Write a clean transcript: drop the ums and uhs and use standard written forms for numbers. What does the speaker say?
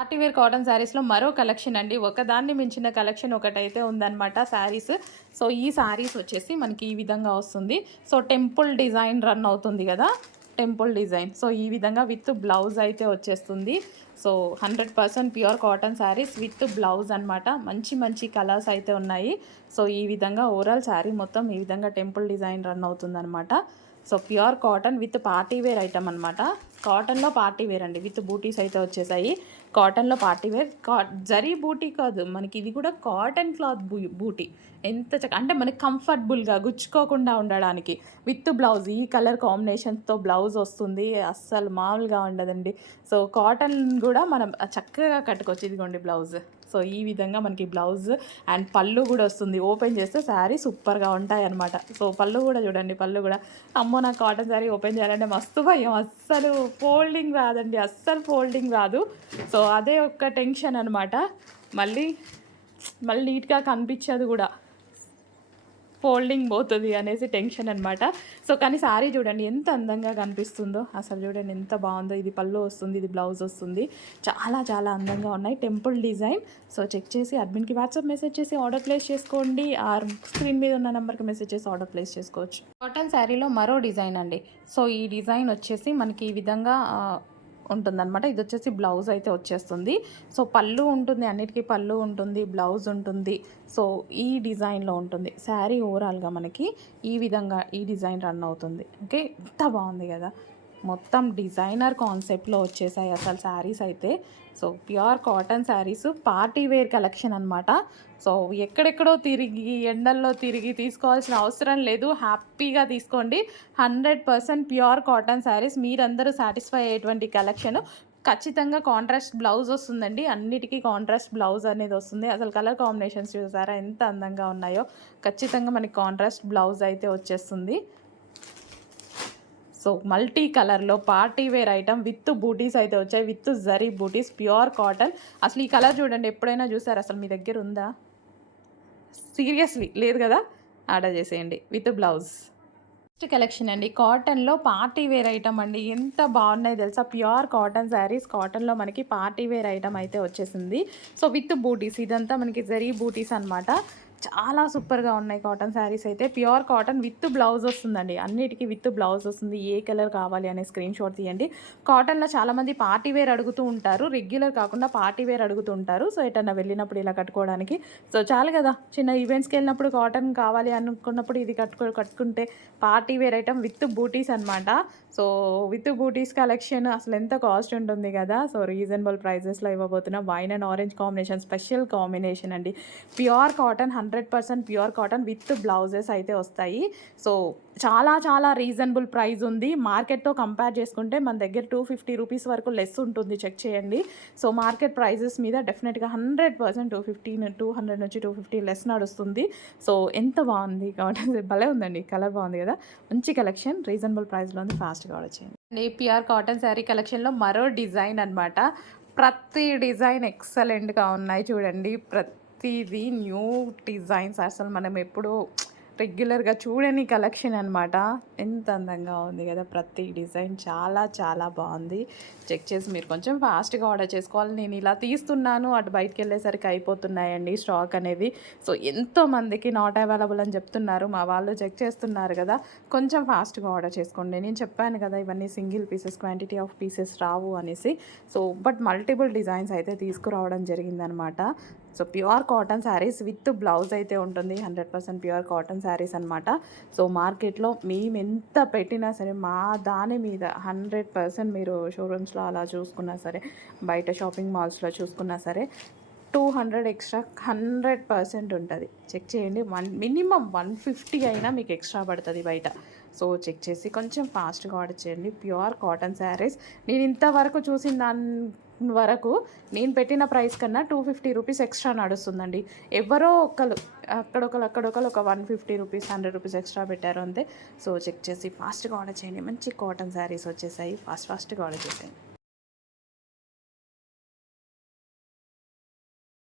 Party wear cotton శారీస్‌లో మరో collection అండి. ఒకదాన్ని మించిన కలెక్షన్ ఒకటైతే ఉందనమాట శారీస్. సో, ఈ శారీస్ వచ్చేసి మనకి ఈ విధంగా వస్తుంది. సో, టెంపుల్ డిజైన్ రన్ అవుతుంది గదా! Temple design. సో, ఈ విధంగా విత్ బ్లౌజ్ అయితే వచ్చేస్తుంది. So, 100% pure cotton saris with blouse అనమాట. మంచి మంచి కలర్స్ అయితే ఉన్నాయి. సో, ఈ విధంగా ఓవరాల్ శారీ మొత్తం ఈ విధంగా టెంపుల్ డిజైన్ రన్ అవుతుందనమాట. So, pure cotton with party wear item అనమాట. కాటన్‌లో పార్టీ వేర్ అండి. విత్ బూటీస్ అయితే వచ్చేసాయి. కాటన్‌లో పార్టీ వేర్ జరీ బూటీ కాదు. మనకి ఇది కూడా కాటన్ క్లాత్ బూటీ. ఎంత అంటే మనకి కంఫర్టబుల్‌గా గుచ్చుకోకుండా ఉండడానికి. విత్ బ్లౌజ్ ఈ కలర్ కాంబినేషన్స్‌తో బ్లౌజ్ వస్తుంది. అస్సలు మామూలుగా ఉండదండి. సో, కాటన్ కూడా మనం చక్కగా కట్టుకోవచ్చు. ఇదిగోండి బ్లౌజ్. సో, ఈ విధంగా మనకి బ్లౌజ్ అండ్ పళ్ళు కూడా వస్తుంది. ఓపెన్ చేస్తే శారీ సూపర్‌గా ఉంటాయన్నమాట. సో, పళ్ళు కూడా చూడండి. పళ్ళు కూడా అమ్మో! నాకు కాటన్ శారీ ఓపెన్ చేయాలంటే మస్తు భయం. అస్సలు ఫోల్డింగ్ రాదండి. అస్సలు ఫోల్డింగ్ రాదు. సో, అదే ఒక్క టెన్షన్ అనమాట. మళ్ళీ నీట్‌గా కనిపించదు కూడా. ఫోల్డింగ్ పోతుంది అనేసి టెన్షన్ అనమాట. సో, కానీ శారీ చూడండి ఎంత అందంగా కనిపిస్తుందో. అసలు చూడండి ఎంత బాగుందో. ఇది పళ్ళు వస్తుంది, ఇది బ్లౌజ్ వస్తుంది. చాలా చాలా అందంగా ఉన్నాయి. Temple design. సో, చెక్ చేసి అడ్మిన్కి వాట్సాప్ మెసేజ్ చేసి ఆర్డర్ ప్లేస్ చేసుకోండి. ఆర్ స్క్రీన్ మీద ఉన్న నెంబర్కి మెసేజ్ చేసి ఆర్డర్ ప్లేస్ చేసుకోవచ్చు. కాటన్ శారీలో మరో డిజైన్ అండి. సో, ఈ డిజైన్ వచ్చేసి మనకి ఈ విధంగా ఉంటుందన్నమాట. ఇది వచ్చేసి బ్లౌజ్ అయితే వచ్చేస్తుంది. సో, పళ్ళు ఉంటుంది, అన్నిటికీ పళ్ళు ఉంటుంది, బ్లౌజ్ ఉంటుంది. సో, ఈ డిజైన్లో ఉంటుంది శారీ. ఓవరాల్గా మనకి ఈ విధంగా ఈ డిజైన్ రన్ అవుతుంది. ఓకే, ఎంత బాగుంది కదా. మొత్తం డిజైనర్ కాన్సెప్ట్లో వచ్చేసాయి అసలు శారీస్ అయితే. So, pure cotton saris party wear collection అనమాట. సో, ఎక్కడెక్కడో తిరిగి ఎండల్లో తిరిగి తీసుకోవాల్సిన అవసరం లేదు. హ్యాపీగా తీసుకోండి. 100% ప్యూర్ కాటన్ శారీస్. మీరందరూ సాటిస్ఫై అయ్యేటువంటి కలెక్షన్. ఖచ్చితంగా కాంట్రాస్ట్ బ్లౌజ్ వస్తుందండి. అన్నిటికీ కాంట్రాస్ట్ బ్లౌజ్ అనేది వస్తుంది. అసలు కలర్ కాంబినేషన్స్ చూసారా ఎంత అందంగా ఉన్నాయో. ఖచ్చితంగా మనకి కాంట్రాస్ట్ బ్లౌజ్ అయితే వచ్చేస్తుంది. సో, మల్టీ కలర్లో party wear item with butis అయితే వచ్చాయి. With zari butis pure cotton. అసలు ఈ కలర్ చూడండి, ఎప్పుడైనా చూసారు? అసలు మీ దగ్గర ఉందా? సీరియస్లీ లేదు కదా. ఆర్డర్ చేసేయండి విత్ బ్లౌజ్. నెక్స్ట్ కలెక్షన్ అండి. కాటన్లో పార్టీ వేర్ ఐటమ్ అండి. ఎంత బాగున్నాయి తెలుసా. Pure cotton saris. కాటన్లో మనకి పార్టీ వేర్ ఐటమ్ అయితే వచ్చేసింది. సో, విత్ బూటీస్. ఇదంతా మనకి జరీ బూటీస్ అనమాట. చాలా సూపర్గా ఉన్నాయి కాటన్ శారీస్ అయితే. ప్యూర్ కాటన్ విత్ బ్లౌజ్ వస్తుందండి. అన్నిటికీ విత్ బ్లౌజ్ వస్తుంది. ఏ కలర్ కావాలి అనే స్క్రీన్ షాట్ తీయండి. కాటన్లో చాలామంది పార్టీ వేర్ అడుగుతూ ఉంటారు. రెగ్యులర్ కాకుండా పార్టీ వేర్ అడుగుతూ ఉంటారు. సో, ఎటన్నా వెళ్ళినప్పుడు ఇలా కట్టుకోవడానికి. సో, చాలు కదా, చిన్న ఈవెంట్స్కి వెళ్ళినప్పుడు కాటన్ కావాలి అనుకున్నప్పుడు ఇది కట్టుకుంటే పార్టీ వేర్ ఐటమ్ విత్ బూటీస్ అనమాట. సో, విత్ బూటీస్ కలెక్షన్ అసలు ఎంత కాస్ట్ ఉంటుంది కదా. సో, రీజనబుల్ ప్రైజెస్లో ఇవ్వబోతున్నా. Wine and orange combination special combination అండి. Pure cotton 100% pure cotton with blouses అయితే వస్తాయి. సో, చాలా చాలా రీజనబుల్ ప్రైస్ ఉంది. మార్కెట్తో కంపేర్ చేసుకుంటే మన దగ్గర 250 రూపీస్ వరకు లెస్ ఉంటుంది. చెక్ చేయండి. సో, మార్కెట్ ప్రైజెస్ మీద డెఫినెట్గా 100% 200 నుంచి 250 లెస్ నడుస్తుంది. సో, ఎంత బాగుంది కాటన్. భలే ఉందండి. కలర్ బాగుంది కదా. మంచి కలెక్షన్. రీజనబుల్ ప్రైస్లో ఉంది. ఫాస్ట్గా ఆర్డర్ చేయండి. ప్యూర్ కాటన్ శారీ కలెక్షన్లో మరో డిజైన్ అనమాట. ప్రతి డిజైన్ ఎక్సలెంట్గా ఉన్నాయి చూడండి. ప్రతిదీ న్యూ డిజైన్స్. అసలు మనం ఎప్పుడూ రెగ్యులర్గా చూడని కలెక్షన్ అనమాట. ఎంత అందంగా ఉంది కదా. ప్రతి డిజైన్ చాలా చాలా బాగుంది. చెక్ చేసి మీరు కొంచెం ఫాస్ట్గా ఆర్డర్ చేసుకోవాలి. నేను ఇలా తీస్తున్నాను, అటు బయటికి వెళ్ళేసరికి అయిపోతున్నాయండి స్టాక్ అనేది. సో, ఎంతోమందికి నాట్ అవైలబుల్ అని చెప్తున్నారు. మా వాళ్ళు చెక్ చేస్తున్నారు కదా. కొంచెం ఫాస్ట్గా ఆర్డర్ చేసుకోండి. నేను చెప్పాను కదా ఇవన్నీ single pieces, quantity of pieces రావు అనేసి. సో, బట్ మల్టిపుల్ డిజైన్స్ అయితే తీసుకురావడం జరిగిందనమాట. So, pure cotton saris with blouse అయితే ఉంటుంది. 100% ప్యూర్ కాటన్ శారీస్ అనమాట. సో, మార్కెట్లో మేము ఎంత పెట్టినా సరే మా దాని మీద 100% మీరు షోరూమ్స్లో అలా చూసుకున్నా సరే, బయట షాపింగ్ మాల్స్లో చూసుకున్నా సరే 200 ఎక్స్ట్రా 100% ఉంటుంది. చెక్ చేయండి. మినిమం 150 అయినా మీకు ఎక్స్ట్రా పడుతుంది బయట. సో, చెక్ చేసి కొంచెం ఫాస్ట్గా ఆర్డర్ చేయండి. Pure cotton saris. నేను ఇంతవరకు చూసిన దాని వరకు నేను పెట్టిన ప్రైస్ కన్నా 250 రూపీస్ ఎక్స్ట్రా నడుస్తుందండి. ఎవరో ఒకరు అక్కడొకరు ఒక 150 రూపీస్ 100 రూపీస్ ఎక్స్ట్రా పెట్టారు అంతే. సో, చెక్ చేసి ఫాస్ట్గా ఆర్డర్ చేయండి. మంచి కాటన్ శారీస్ వచ్చేసాయి. ఫాస్ట్గా ఆర్డర్ చేసేయండి.